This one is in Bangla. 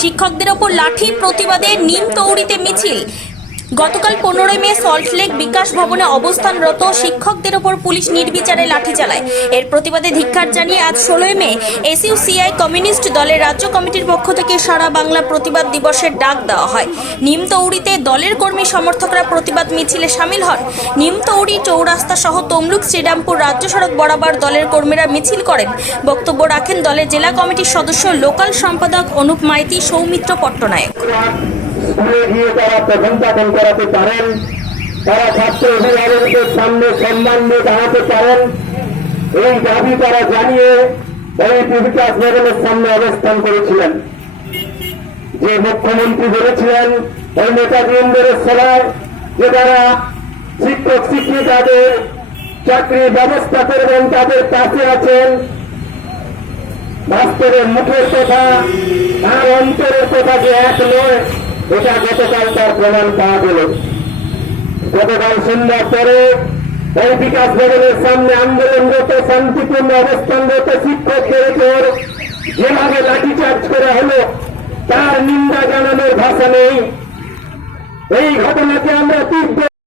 শিক্ষকদের ওপর লাঠি প্রতিবাদে নিম তৌড়িতে মিছিল। গতকাল পনেরোই মে সল্টলেক বিকাশ ভবনে অবস্থানরত শিক্ষকদের ওপর পুলিশ নির্বিচারে লাঠি চালায়। এর প্রতিবাদে ধিক্ষার জানিয়ে আজ ষোলোই মে এসইউসিআই কমিউনিস্ট দলের রাজ্য কমিটির পক্ষ থেকে সারা বাংলা প্রতিবাদ দিবসের ডাক দেওয়া হয়। নিমতৌড়িতে দলের কর্মী সমর্থকরা প্রতিবাদ মিছিলে সামিল হন। নিমতৌড়ি চৌরাস্তা সহ তমলুক শ্রীরামপুর রাজ্য সড়ক বরাবর দলের কর্মীরা মিছিল করেন। বক্তব্য রাখেন দলের জেলা কমিটির সদস্য লোকাল সম্পাদক অনুপ মাইতি, সৌমিত্র পট্টনায়ক। স্কুলে গিয়ে তারা পাঠন করাতে পারেন, তারা ছাত্র অভিভাবকদের সামনে সম্মান নিয়ে দাঁড়াতে পারেন। এই দাবি তারা জানিয়ে এই বিকাশ ভবনের সামনে অবস্থান করেছিলেন। যে মুখ্যমন্ত্রী বলেছিলেন, ওই নেতাবৃন্দের সভায় যে তারা শিক্ষক, শিক্ষিকাদের চাকরি ব্যবস্থা করবেন, তাদের পাশে আছেন। বাস্তবের মুখের কথা আর অন্তরের কথা যে এক নয় এটা গতকাল তার প্রমাণ পাওয়া গেল। গতকাল সন্ধ্যার পরে এই বিকাশ ভবনের সামনে আন্দোলনরত, শান্তিপূর্ণ অবস্থানরত শিক্ষকদের উপর যেভাবে লাঠিচার্জ করা হলো, তার নিন্দা জানানোর ভাষা নেই। এই ঘটনাকে আমরা তীব্র